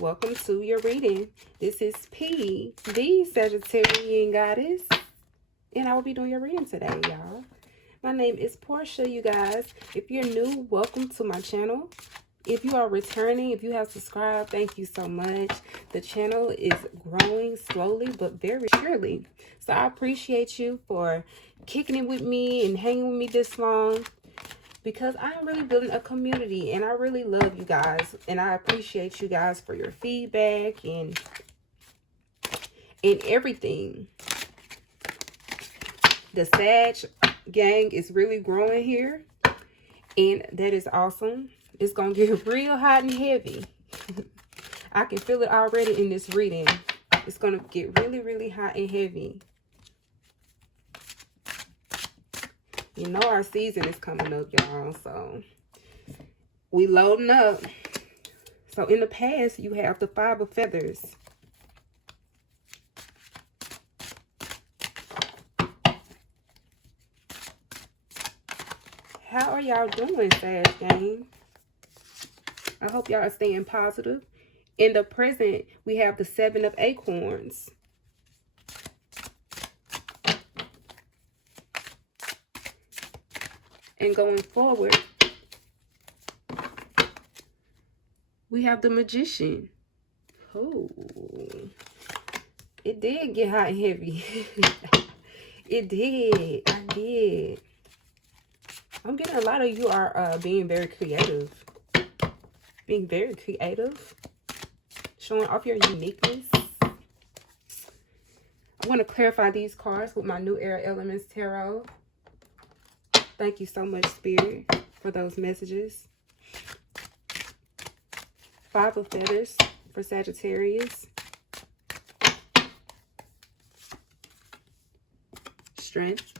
welcome to your reading. This is P, the Sagittarian goddess, and I will be doing your reading today, y'all. My name is Portia, you guys. If you're new, welcome to my channel. If you are returning, if you have subscribed, thank you so much. The channel is growing slowly but very surely. So I appreciate you for kicking it with me and hanging with me this long, because I'm really building a community and I really love you guys. And I appreciate you guys for your feedback and everything. The Sag gang is really growing here, and that is awesome. It's going to get real hot and heavy. I can feel it already in this reading. It's going to get really, really hot and heavy. You know our season is coming up, y'all. So we loading up. So in the past, you have the 5 of Feathers. How are y'all doing, Sag gang? I hope y'all are staying positive. In the present, we have the 7 of Acorns. And going forward, we have the Magician. Oh, it did get hot and heavy. It did. I did. I'm getting a lot of you are being very creative. Being very creative. Showing off your uniqueness. I want to clarify these cards with my new Air Elements Tarot. Thank you so much, Spirit, for those messages. 5 of Feathers for Sagittarius. Strength.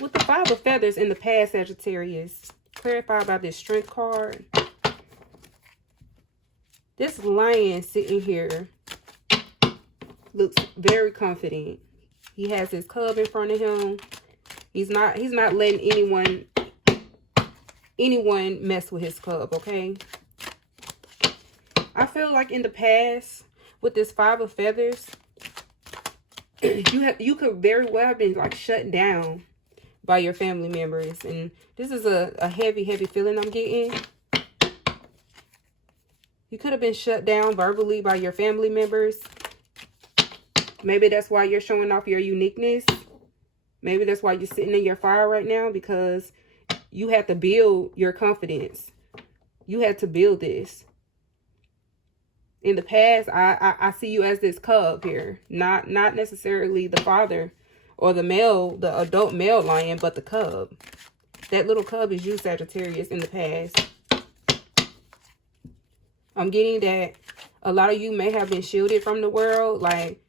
With the 5 of Feathers in the past, Sagittarius, clarify by this Strength card. This lion sitting here looks very confident. He has his cub in front of him. He's not letting anyone mess with his cub, okay? I feel like in the past with this 5 of Feathers, you could very well have been like shut down by your family members, and this is a heavy feeling I'm getting. You could have been shut down verbally by your family members. Maybe that's why you're showing off your uniqueness. Maybe that's why you're sitting in your fire right now, because you had to build your confidence. You had to build this. In the past, I see you as this cub here. Not necessarily the father or the adult male lion, but the cub. That little cub is you, Sagittarius, in the past. I'm getting that a lot of you may have been shielded from the world. Like,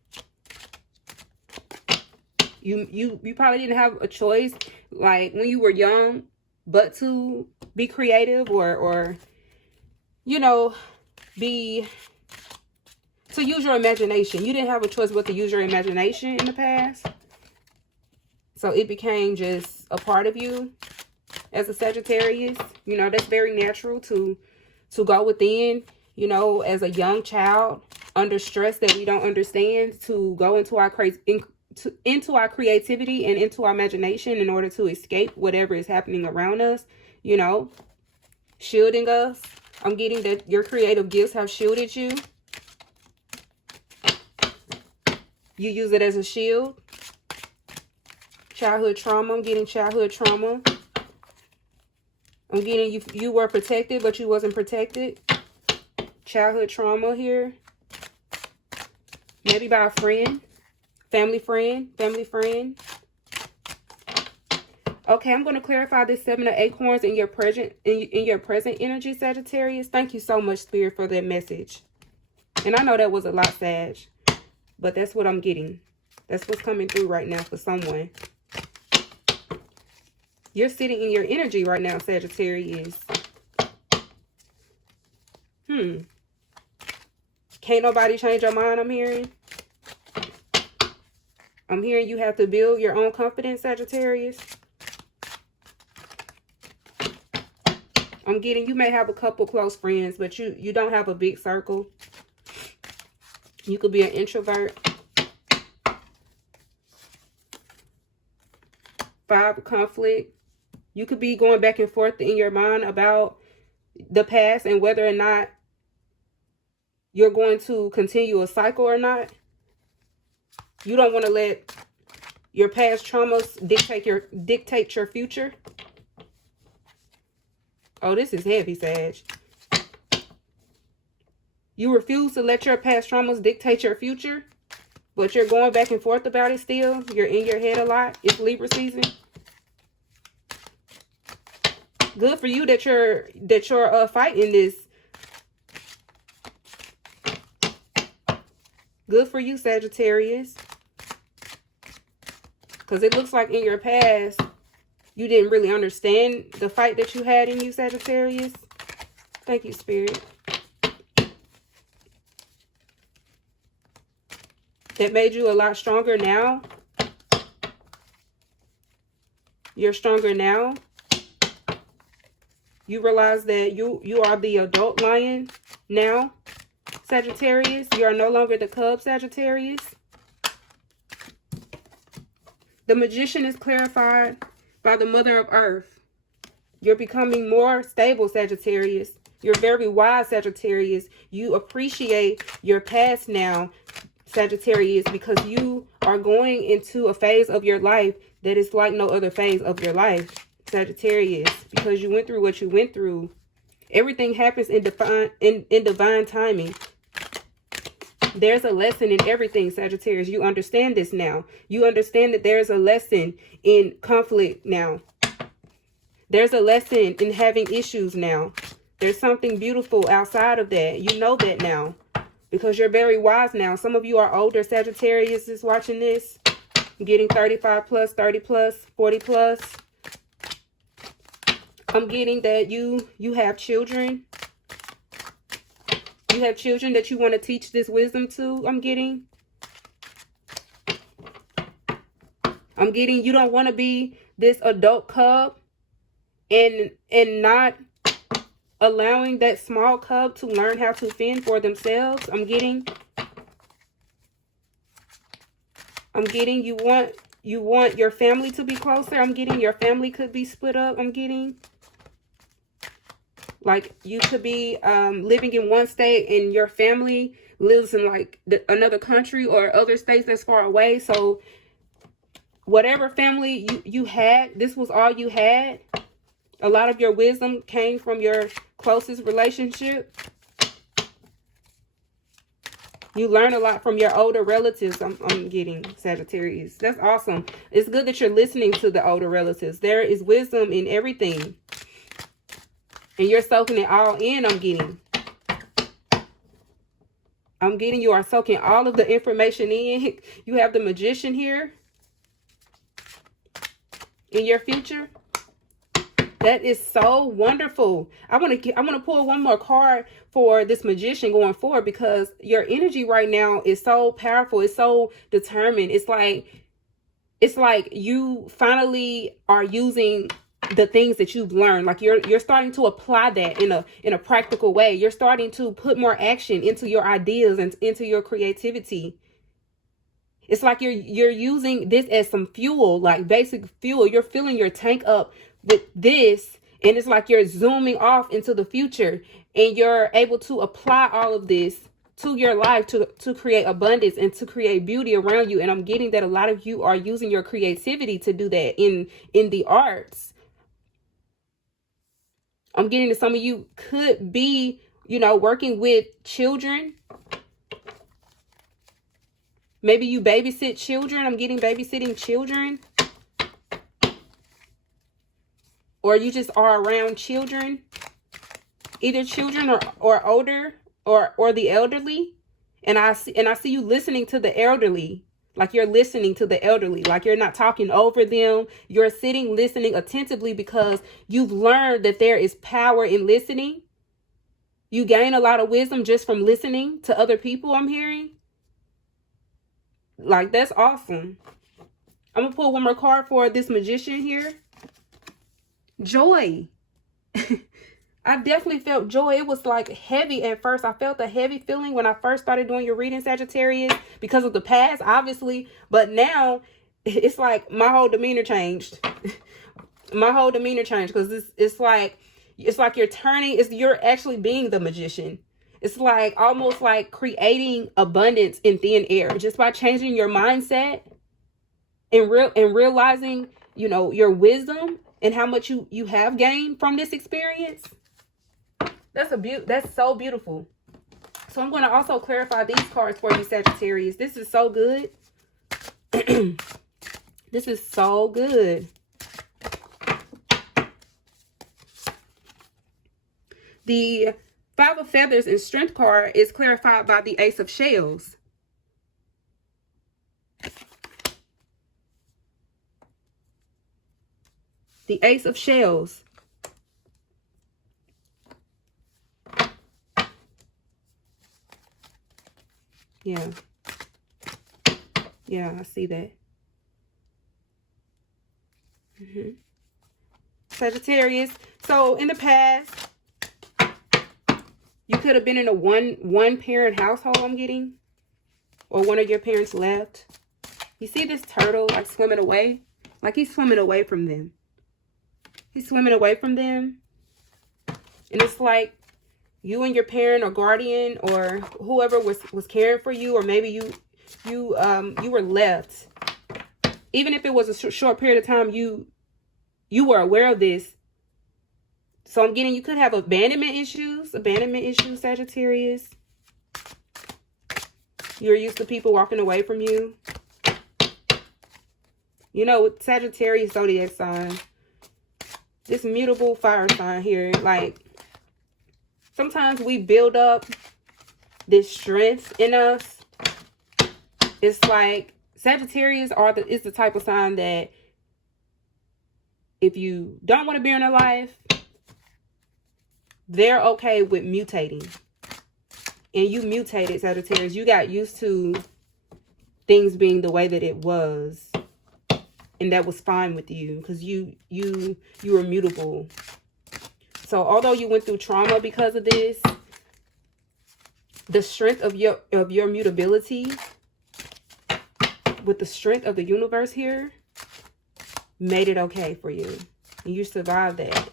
you probably didn't have a choice, like, when you were young, but to be creative or you know, to use your imagination. You didn't have a choice but to use your imagination in the past. So it became just a part of you as a Sagittarius. You know, that's very natural to go within, you know, as a young child under stress that we don't understand, to go into our into our creativity and into our imagination in order to escape whatever is happening around us, you know, shielding us. I'm getting that your creative gifts have shielded you. You use it as a shield. Childhood trauma. I'm getting childhood trauma. I'm getting you were protected, but you wasn't protected. Childhood trauma here. Maybe by a friend. Family friend. Okay, I'm going to clarify this 7 of Acorns in your present energy, Sagittarius. Thank you so much, Spirit, for that message. And I know that was a lot, Sag, but that's what I'm getting. That's what's coming through right now for someone. You're sitting in your energy right now, Sagittarius. Can't nobody change your mind, I'm hearing. I'm hearing you have to build your own confidence, Sagittarius. I'm getting you may have a couple close friends, but you don't have a big circle. You could be an introvert. 5 of conflict. You could be going back and forth in your mind about the past and whether or not you're going to continue a cycle or not. You don't want to let your past traumas dictate your future. Oh, this is heavy, Sag. You refuse to let your past traumas dictate your future, but you're going back and forth about it still. You're in your head a lot. It's Libra season. Good for you that you're fighting this. Good for you, Sagittarius. Because it looks like in your past, you didn't really understand the fight that you had in you, Sagittarius. Thank you, Spirit. That made you a lot stronger now. You're stronger now. You realize that you are the adult lion now, Sagittarius. You are no longer the cub, Sagittarius. The Magician is clarified by the Mother of Earth. You're becoming more stable, Sagittarius. You're very wise, Sagittarius. You appreciate your past now, Sagittarius, because you are going into a phase of your life that is like no other phase of your life, Sagittarius, because you went through what you went through. Everything happens in divine timing. There's a lesson in everything, Sagittarius. You understand this now. You understand that there's a lesson in conflict now. There's a lesson in having issues now. There's something beautiful outside of that. You know that now because you're very wise now. Some of you are older. Sagittarius is watching this. I'm getting 35 plus, 30 plus, 40 plus. I'm getting that you have children. You have children that you want to teach this wisdom to. I'm getting you don't want to be this adult cub and not allowing that small cub to learn how to fend for themselves. I'm getting you want your family to be closer. I'm getting your family could be split up. I'm getting like you could be living in one state and your family lives in like another country or other states that's far away. So whatever family you had, this was all you had. A lot of your wisdom came from your closest relationship. You learn a lot from your older relatives. I'm getting, Sagittarius. That's awesome. It's good that you're listening to the older relatives. There is wisdom in everything. And you're soaking it all in, I'm getting you are soaking all of the information in. You have the Magician here in your future. That is so wonderful. I want to pull one more card for this Magician going forward because your energy right now is so powerful. It's so determined. It's like you finally are using the things that you've learned. Like you're starting to apply that in a practical way. You're starting to put more action into your ideas and into your creativity. It's like you're using this as some fuel, like basic fuel. You're filling your tank up with this, and it's like you're zooming off into the future, and you're able to apply all of this to your life to create abundance and to create beauty around you. And I'm getting that a lot of you are using your creativity to do that in the arts. I'm getting that some of you could be, working with children. Maybe you babysit children. I'm getting babysitting children. Or you just are around children. Either children or older or the elderly. And I see you listening to the elderly. Like you're listening to the elderly. Like you're not talking over them. You're sitting, listening attentively because you've learned that there is power in listening. You gain a lot of wisdom just from listening to other people, I'm hearing. Like, that's awesome. I'm going to pull one more card for this Magician here. Joy. I definitely felt joy. It was like heavy at first. I felt a heavy feeling when I first started doing your reading, Sagittarius, because of the past, obviously. But now it's like my whole demeanor changed. My whole demeanor changed, because it's like you're actually being the magician. It's like almost like creating abundance in thin air just by changing your mindset and realizing, you know, your wisdom and how much you have gained from this experience. That's so beautiful. So I'm going to also clarify these cards for you, Sagittarius. This is so good. This is so good. The Five of Feathers and Strength card is clarified by the Ace of Shells. The Ace of Shells. Yeah. Yeah, I see that. Sagittarius. So in the past, you could have been in a one parent household, I'm getting. Or one of your parents left. You see this turtle like swimming away? Like he's swimming away from them. He's swimming away from them. And it's like you and your parent or guardian or whoever was caring for you, or maybe you were left. Even if it was a short period of time, you were aware of this. So I'm getting, you could have abandonment issues, Sagittarius. You're used to people walking away from you. You know, with Sagittarius zodiac sign, this mutable fire sign here, like sometimes we build up this strength in us. It's like Sagittarius is the type of sign that if you don't want to be in their life, they're okay with mutating. And you mutated, Sagittarius. You got used to things being the way that it was. And that was fine with you because you were mutable. So although you went through trauma because of this, the strength of your mutability with the strength of the universe here made it okay for you. And you survived that.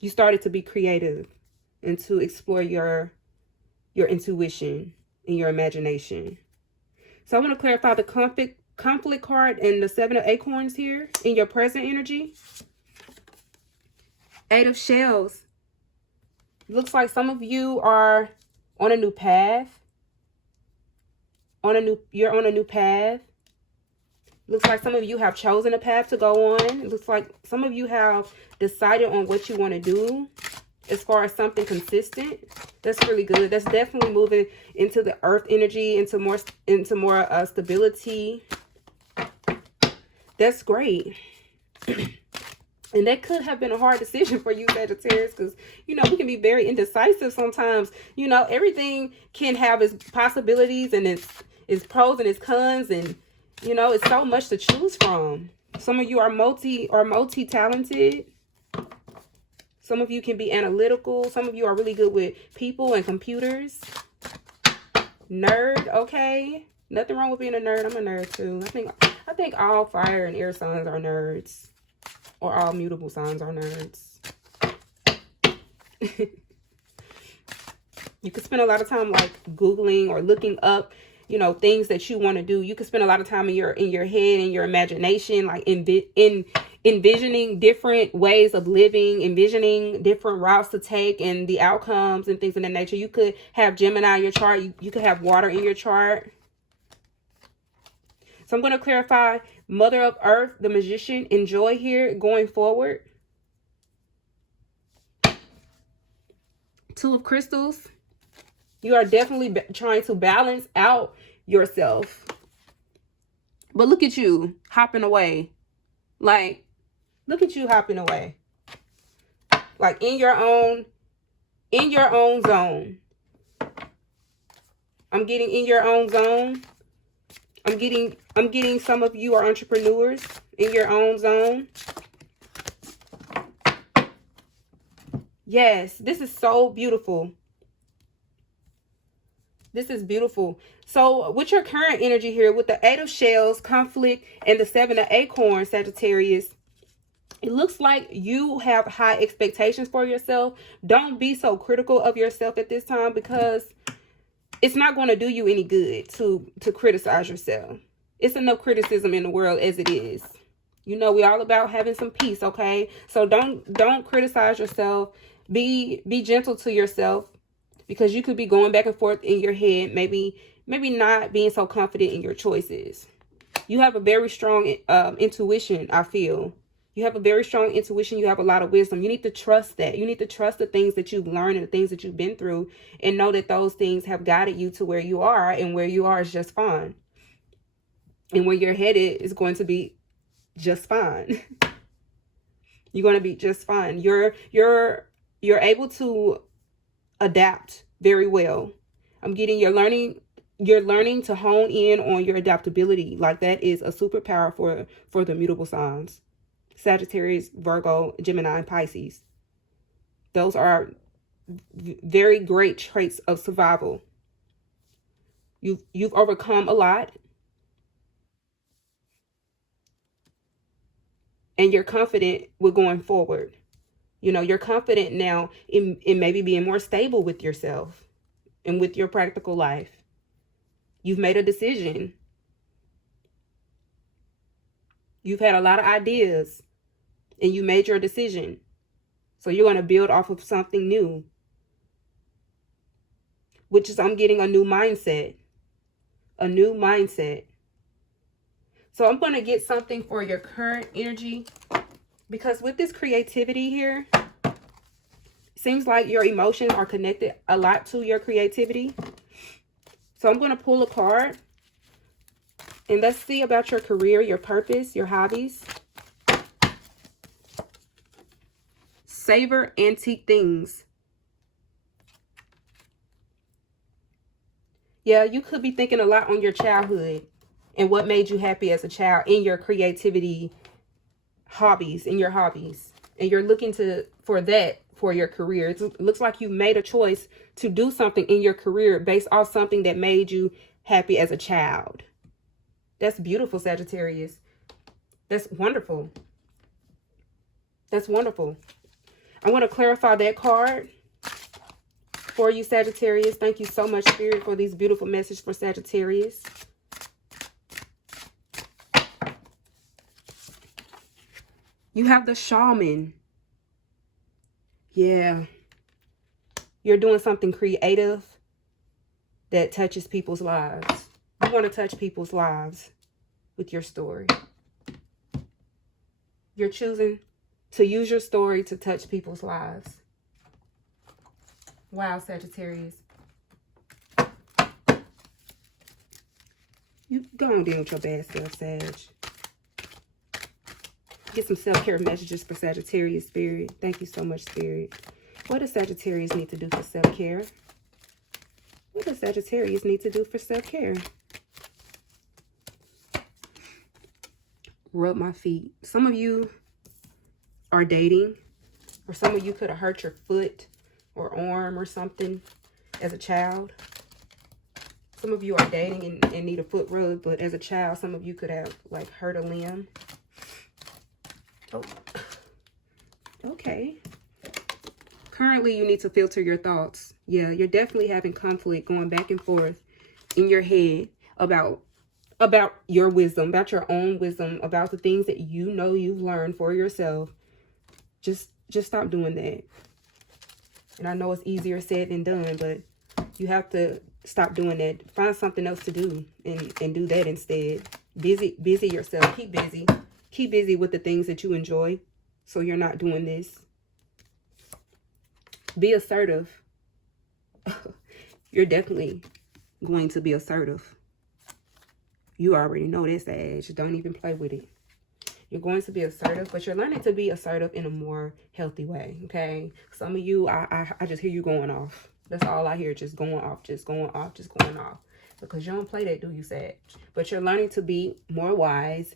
You started to be creative and to explore your intuition and your imagination. So I want to clarify the conflict card and the Seven of Acorns here in your present energy. Eight of Shells. Looks like some of you are on a new path. You're on a new path. Looks like some of you have chosen a path to go on. It looks like some of you have decided on what you want to do as far as something consistent. That's really good. That's definitely moving into the earth energy, into more stability. That's great. And that could have been a hard decision for you, Sagittarius, because, you know, we can be very indecisive sometimes. You know, everything can have its possibilities and its pros and its cons, and, you know, it's so much to choose from. Some of you are multi-talented. Some of you can be analytical. Some of you are really good with people and computers. Nerd, okay. Nothing wrong with being a nerd. I'm a nerd too. I think all fire and air signs are nerds. Or all mutable signs are nerds. You could spend a lot of time like Googling or looking up, you know, things that you want to do. You could spend a lot of time in your head and your imagination, like envisioning different ways of living, envisioning different routes to take and the outcomes and things of that nature. You could have Gemini in your chart. You could have water in your chart. So I'm going to clarify Mother of Earth, the Magician, and Joy here going forward. Two of Crystals. You are definitely trying to balance out yourself. But look at you hopping away. Like, look at you hopping away. Like in your own zone. I'm getting in your own zone. I'm getting some of you are entrepreneurs in your own zone. Yes, this is so beautiful. This is beautiful. So with your current energy here, with the 8 of shells, conflict, and the 7 of acorns, Sagittarius, it looks like you have high expectations for yourself. Don't be so critical of yourself at this time, because it's not going to do you any good to criticize yourself. It's enough criticism in the world as it is. You know, we're all about having some peace, okay? So don't criticize yourself. Be gentle to yourself, because you could be going back and forth in your head, maybe not being so confident in your choices. You have a very strong intuition, I feel. You have a very strong intuition. You have a lot of wisdom. You need to trust that. You need to trust the things that you've learned and the things that you've been through, and know that those things have guided you to where you are, and where you are is just fine. And where you're headed is going to be just fine. You're going to be just fine. You're able to adapt very well. I'm getting you're learning to hone in on your adaptability. Like, that is a superpower for the mutable signs. Sagittarius, Virgo, Gemini, and Pisces. Those are very great traits of survival. You've overcome a lot, and you're confident with going forward. You know, you're confident now in maybe being more stable with yourself and with your practical life. You've made a decision. You've had a lot of ideas, and you made your decision. So you're going to build off of something new, which is, I'm getting a new mindset. A new mindset. So I'm going to get something for your current energy, because with this creativity here, it seems like your emotions are connected a lot to your creativity. So I'm going to pull a card, and let's see about your career, your purpose, your hobbies. Savor antique things. Yeah, you could be thinking a lot on your childhood and what made you happy as a child in your creativity hobbies, and you're looking for that for your career. It looks like you made a choice to do something in your career based off something that made you happy as a child. That's beautiful, Sagittarius. That's wonderful. That's wonderful. I want to clarify that card for you, Sagittarius. Thank you so much, Spirit, for these beautiful messages for Sagittarius. You have the shaman. Yeah. You're doing something creative that touches people's lives. You want to touch people's lives with your story. You're choosing to use your story to touch people's lives. Wow, Sagittarius. You go on deal with your bad self, Sag. Get some self-care messages for Sagittarius, Spirit. Thank you so much, Spirit. What does Sagittarius need to do for self-care? What does Sagittarius need to do for self-care? Rub my feet. Some of you are dating, or some of you could have hurt your foot or arm or something as a child. Some of you are dating and need a foot rub, but as a child, some of you could have like hurt a limb. Oh, okay. Currently, you need to filter your thoughts. Yeah, you're definitely having conflict going back and forth in your head about your wisdom, about your own wisdom, about the things that you know you've learned for yourself. Just stop doing that. And I know it's easier said than done, but you have to stop doing that. Find something else to do and do that instead. Busy yourself. Keep busy. Keep busy with the things that you enjoy, so you're not doing this. Be assertive. You're definitely going to be assertive. You already know this, Sag. Don't even play with it. You're going to be assertive, but you're learning to be assertive in a more healthy way, okay? Some of you, I just hear you going off. That's all I hear, just going off, just going off, just going off. because you don't play that, do you, Sag? But you're learning to be more wise.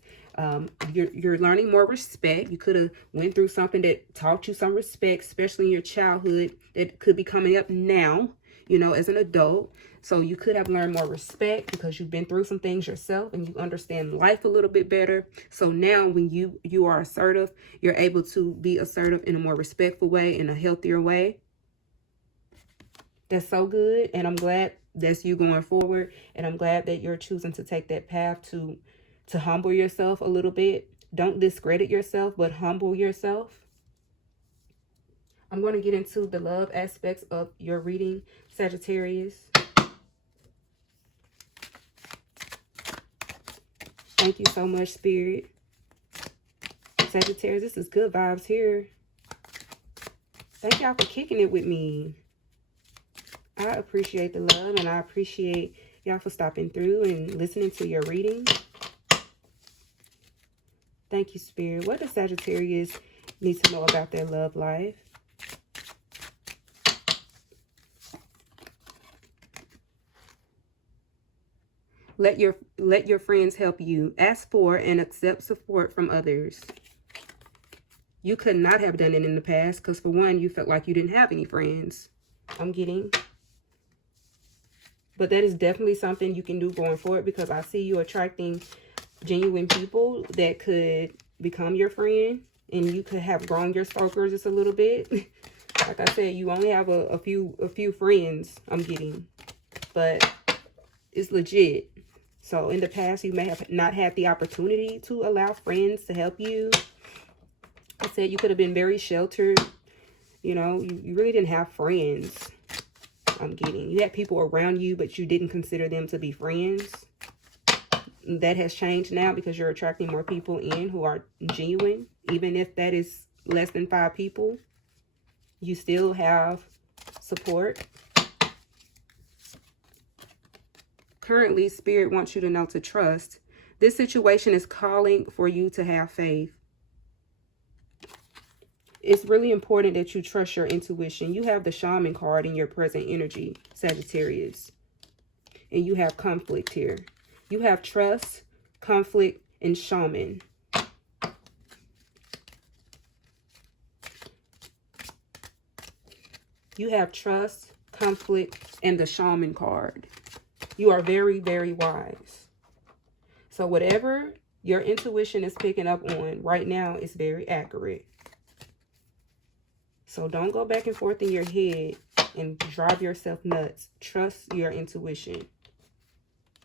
You're learning more respect. You could have went through something that taught you some respect, especially in your childhood, that could be coming up now, you know, as an adult. So you could have learned more respect because you've been through some things yourself and you understand life a little bit better. So now when you are assertive, you're able to be assertive in a more respectful way, in a healthier way. That's so good. And I'm glad that's you going forward. And I'm glad that you're choosing to take that path to humble yourself a little bit. Don't discredit yourself, but humble yourself. I'm going to get into the love aspects of your reading, Sagittarius. Thank you so much, Spirit. Sagittarius, this is good vibes here. Thank y'all for kicking it with me. I appreciate the love, and I appreciate y'all for stopping through and listening to your reading. Thank you, Spirit. What does Sagittarius need to know about their love life? Let your friends help you. Ask for and accept support from others. You could not have done it in the past because, for one, you felt like you didn't have any friends. I'm getting. But that is definitely something you can do going forward, because I see you attracting genuine people that could become your friend, and you could have grown your circle just a little bit. Like I said, you only have a few friends, I'm getting, but it's legit. So in the past, you may have not had the opportunity to allow friends to help you. I said you could have been very sheltered. You know, you really didn't have friends. I'm getting. You had people around you, but you didn't consider them to be friends. That has changed now because you're attracting more people in who are genuine. Even if that is less than 5 people, you still have support. Currently, Spirit wants you to know to trust. This situation is calling for you to have faith. It's really important that you trust your intuition. You have the Shaman card in your present energy, Sagittarius. And you have conflict here. You have trust, conflict, and Shaman. You have trust, conflict, and the Shaman card. You are very, very wise. So whatever your intuition is picking up on right now is very accurate. So don't go back and forth in your head and drive yourself nuts. Trust your intuition.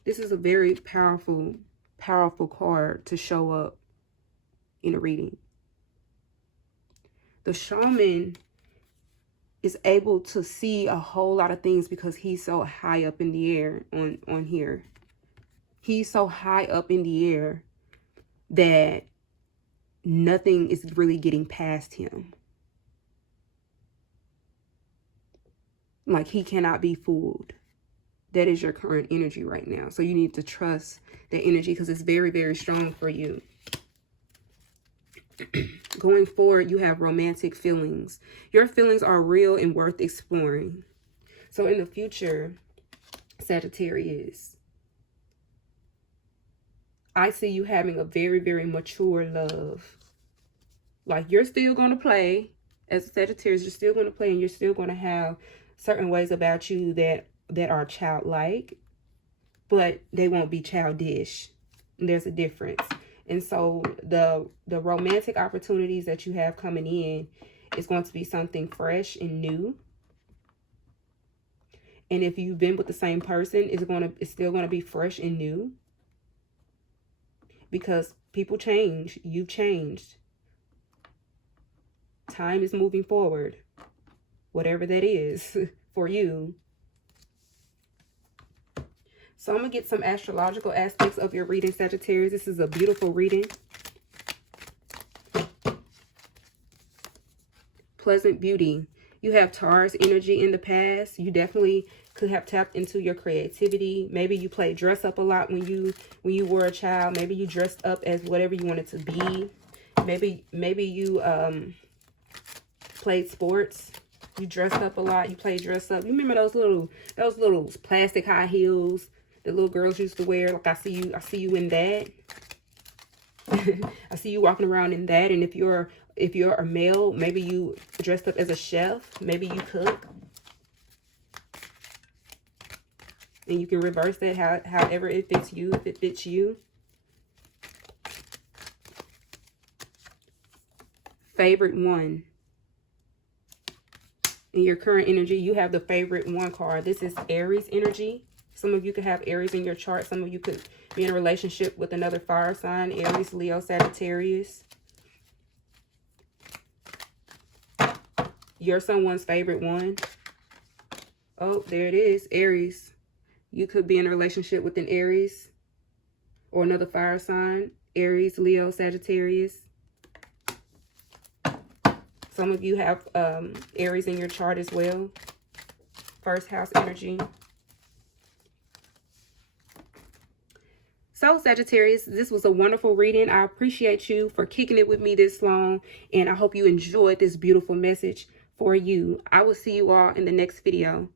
This is a very powerful, powerful card to show up in a reading. The Shaman is able to see a whole lot of things because he's so high up in the air on here. He's so high up in the air that nothing is really getting past him. Like, he cannot be fooled. That is your current energy right now. So you need to trust that energy because it's very, very strong for you. Going forward, you have romantic feelings. Your feelings are real and worth exploring. So in the future, Sagittarius, I see you having a very, very mature love. Like, you're still going to play. As a Sagittarius, you're still going to play, and you're still going to have certain ways about you that are childlike, but they won't be childish. There's a difference. And so the romantic opportunities that you have coming in is going to be something fresh and new. And if you've been with the same person, it's still going to be fresh and new. Because people change. You've changed. Time is moving forward. Whatever that is for you. So I'm going to get some astrological aspects of your reading, Sagittarius. This is a beautiful reading. Pleasant beauty. You have Taurus energy in the past. You definitely could have tapped into your creativity. Maybe you played dress up a lot when you were a child. Maybe you dressed up as whatever you wanted to be. Maybe you played sports. You dressed up a lot. You played dress up. You remember those little plastic high heels the little girls used to wear. Like I see you in that. I see you walking around in that. And if you're a male, maybe you dressed up as a chef, maybe you cook. And you can reverse that however it fits you, if it fits you. Favorite one. In your current energy, you have the favorite one card. This is Aries energy. Some of you could have Aries in your chart. Some of you could be in a relationship with another fire sign. Aries, Leo, Sagittarius. You're someone's favorite one. Oh, there it is. Aries. You could be in a relationship with an Aries or another fire sign. Aries, Leo, Sagittarius. Some of you have Aries in your chart as well. First house energy. So, Sagittarius, this was a wonderful reading. I appreciate you for kicking it with me this long. And I hope you enjoyed this beautiful message for you. I will see you all in the next video.